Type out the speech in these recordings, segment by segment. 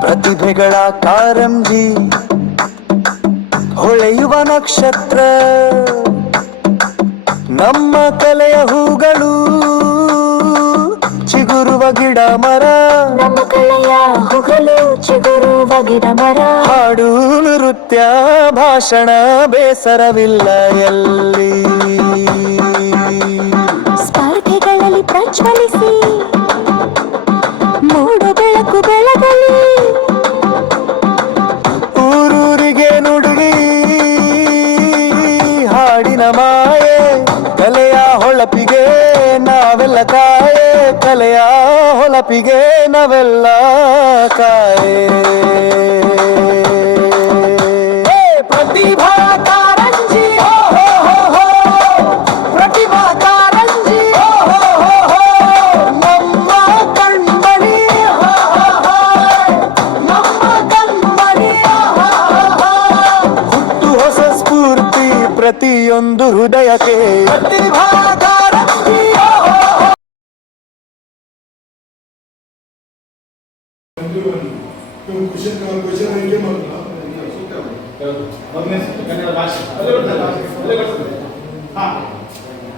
ಪ್ರತಿಭೆಗಳ ಕಾರಂಜಿ ಹೊಳೆಯುವ ನಕ್ಷತ್ರ ನಮ್ಮ ಕಲೆಯ ಹೂಗಳು ಚಿಗುರುವ ಗಿಡ ಮರ. ನಮ್ಮ ಕಲೆಯ ಹೂಗಳು ಚಿಗುರುವ ಗಿಡ ಮರ. ಹಾಡು ನೃತ್ಯ ಭಾಷಣ ಬೇಸರವಿಲ್ಲ ಎಲ್ಲಿ? ಸ್ಪರ್ಧೆಗಳಲ್ಲಿ ಪ್ರಜ್ವಲಿಸಿ ಮೂಡು ಬೆಳಕು ಬೆಳಗಲಿ. ಊರೂರಿಗೆ ನುಡುಗಿ ಹಾಡಿನ ಹೊಳಪಿಗೆ ನಾವೆಲ್ಲ ಕಾಯೆ ಪ್ರತಿಭಾ ಕಾರಂಜಿ. ಪ್ರತಿಭಾ ಕಾರಂಜಿ. ನಮ್ಮ ಕಣ್ಮಣಿ. ನಮ್ಮ ಕಣ್ಮಣಿ. ಹುಟ್ಟು ಹೊಸ ಸ್ಫೂರ್ತಿ ಪ್ರತಿಯೊಂದು ಹೃದಯಕ್ಕೆ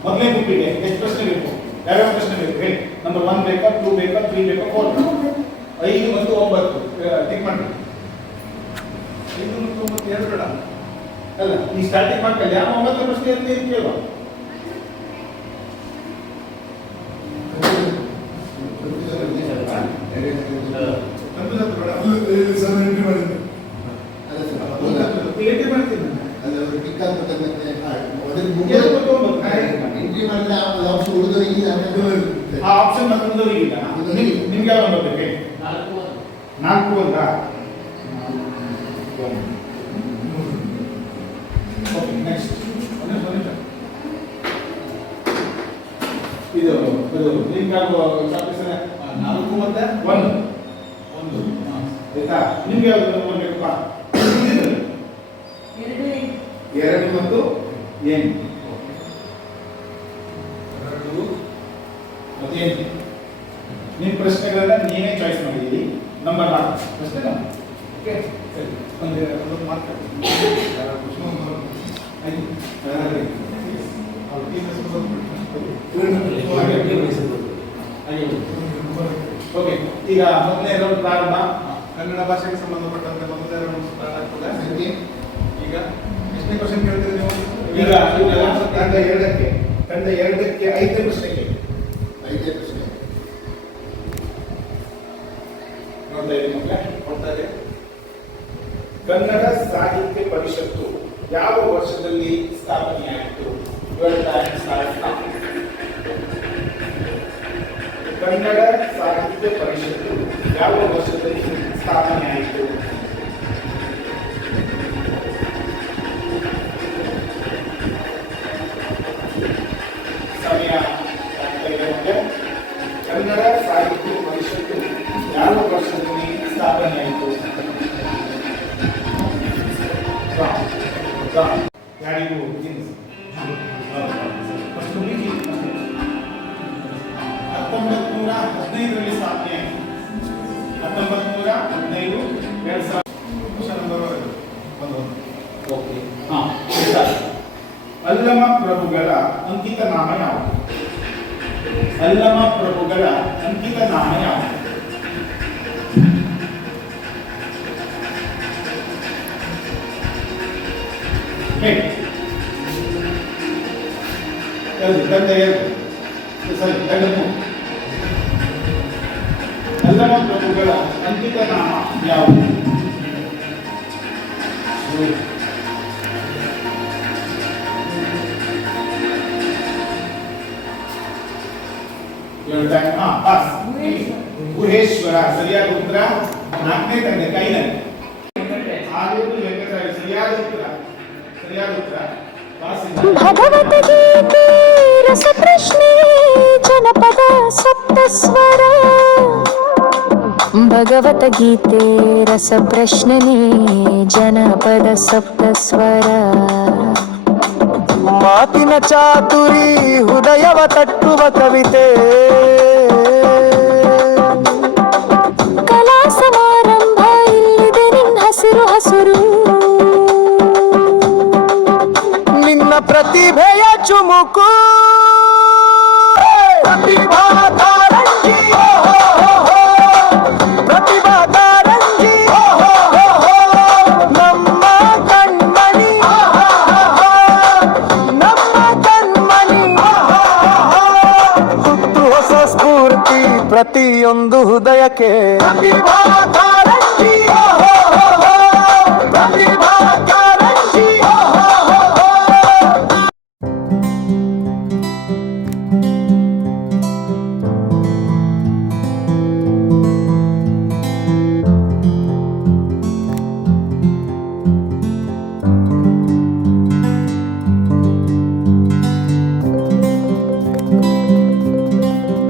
ಮೊದಲನೇ ಗುಂಪಿಗೆ ಎಷ್ಟು ಪ್ರಶ್ನೆ ಬೇಕು ಯಾವ್ಯಾವ ಪ್ರಶ್ನೆ ಬೇಕು ಹೇಳಿ ನಂಬರ್ ಒನ್ ಬೇಕಾ ಟೂ ಬೇಕಾ ತ್ರೀ ಬೇಕಾ ಫೋರ್ ಐದು ಮತ್ತು ಒಂಬತ್ತು ಟಿಕ್ ಮಾಡಿ ಐದು ಮತ್ತು ಒಂಬತ್ತು ಎರಡು ಬೇಡ ಅಲ್ಲ ಈ ಸ್ಟಾರ್ಟಿಂಗ್ ಮಾಡ್ಕೊಳ್ಳಿ ಯಾವ ಒಂಬತ್ತು ಪ್ರಶ್ನೆ ಅಂತ ಕೇಳುವ ಕಂಪ್ಯೂಟರ್ ಬೇಡ ಸರ್ ಎಂಟ್ರಿ ಮಾಡಿದ್ದೆ ಎಂಟ್ರಿ ಮಾಡ್ತೀನಿ ನಾನು. ಎರಡು ಮತ್ತು ಒಂಬತ್ತು ಆ ಆಪ್ಷನ್ ಮತ್ತೊಂದವರಿಗಿಲ್ಲ ನಿಮ್- ನಿಮ್ಗೆ ಯಾವ ನಂಬರ್ ಬೇಕು. ನಾಲ್ಕು ಒಂದಾ ಓಕೆ ನೆಕ್ಸ್ಟ್ ಇದು ಇದು ಲಿಂಕ್ ಆಗುವ ನಾಲ್ಕು ಮತ್ತೆ ಒಂದು ಒಂದು. ಆಯ್ತಾ? ನಿಮ್ಗೆ ಯಾವ್ದು ನಂಬರ್ ಬೇಕಪ್ಪ? ಎರಡು ಮತ್ತು ಏನು ಎರಡು ಮತ್ತೆ ಏನು ನಿಮ್ಮ ಪ್ರಶ್ನೆಗಳನ್ನ ನೀನೇ ಚಾಯ್ಸ್ ಮಾಡಿದ್ದೀರಿ. ನಂಬರ್ ನಾಲ್ಕು ಪ್ರಶ್ನೆ ಓಕೆ. ಸರಿ. ಒಂದು ಒಂದು ಮಾರ್ಕ್ ಓಕೆ. ಈಗ ಮೊದಲನೇ ರೌಂಡ್ ಪ್ರಾರಂಭ. ಕನ್ನಡ ಭಾಷೆಗೆ ಸಂಬಂಧಪಟ್ಟಂತೆ ಮೊದಲನೇ ಸ್ಟಾರ್ಟ್ ಆಗ್ತದೆ ಈಗ ಎಷ್ಟನೇ ಕ್ವಶನ್ ಕೇಳ್ತೀರಿ ನೀವು? ಈಗ ತಂಡ ಎರಡಕ್ಕೆ ತಂಡ ಎರಡಕ್ಕೆ ಐದನೇ ಪ್ರಶ್ನೆ ಕೇಳಿ. ನೋಡ್ತಾ ಇದ್ದೀನಿ ಮಕ್ಕಳೇ. ನೋಡ್ತಾ ಇದೆ ಕನ್ನಡ ಸಾಹಿತ್ಯ ಪರಿಷತ್ತು ಯಾವ ವರ್ಷದಲ್ಲಿ ಸ್ಥಾಪನೆಯಾಯಿತು ಕನ್ನಡ ಸಾಹಿತ್ಯ ಪರಿಷತ್ತು ಯಾವ ವರ್ಷದಲ್ಲಿ ಸ್ಥಾಪನೆಯಾಯಿತು ಸಮಯ ಆಗ್ತಾ ಇದೆ ಮಕ್ಕಳೇ. ಕನ್ನಡ ಸಾಹಿತ್ಯ ಪರಿಷತ್ತು ಯಾವ ವರ್ಷದಲ್ಲಿ ಸ್ಥಾಪನೆಯಾಯಿತು ಯಾರಿಗೂ ಎರಡು ಸಾವಿರ ಕ್ವಶನ್ ನಂಬರ್ ಒಂದು ಓಕೆ ಹಾ ಅಲ್ಲಮ ಪ್ರಭುಗಳ ಅಂಕಿತ ನಾಮ ಯಾವುದು? ಅಲ್ಲಮ ಪ್ರಭುಗಳ ಅಂಕಿತ ನಾಮ ಯಾವುದು? ಹೇಳಿ ಎರಡು ತಂಡ ಎರಡು ಸರಿ ತಂಡ ಮೂರು ಅಲ್ಲಮ ಪ್ರಭುಗಳ ಅಂಕಿತ ನಾಮ ಯಾವುದು? ಹೇಳ್ತಾರೆ ಹಾ ಪಾಸ್ ಗುಹೇಶ್ವರ ಸರಿಯಾದ ಉತ್ತರ ನಾಲ್ಕನೇ ತಂದೆ ಕೈನಲ್ಲಿ ಆಲೂರು ವೆಂಕಟರಾಯ ಸರಿಯಾದ ಉತ್ತರ ಸರಿಯಾದ ಉತ್ತರ ಭಗವದ್ಗೀತೆ ರಸಪ್ರಶ್ನೆ ಜನಪದ ಸಪ್ತ ಸ್ವರ ಭಗವದ್ಗೀತೆ ರಸಪ್ರಶ್ನೆ ಜನಪದ ಸಪ್ತ ಸ್ವರ ಮಾತಿನ ಚಾತುರಿ ಹೃದಯವ ತಟ್ಟುವ ಕವಿತೆ. ಕಲಾ ಸಮಾರಂಭ ಇಲ್ಲಿದೆ ನಿನ್ನ ಹಸಿರು ಹಸುರು. ನಿನ್ನ ಪ್ರತಿಭೆಯ ಚುಮುಕು ಪ್ರತಿಯೊಂದು ಹೃದಯಕ್ಕೆ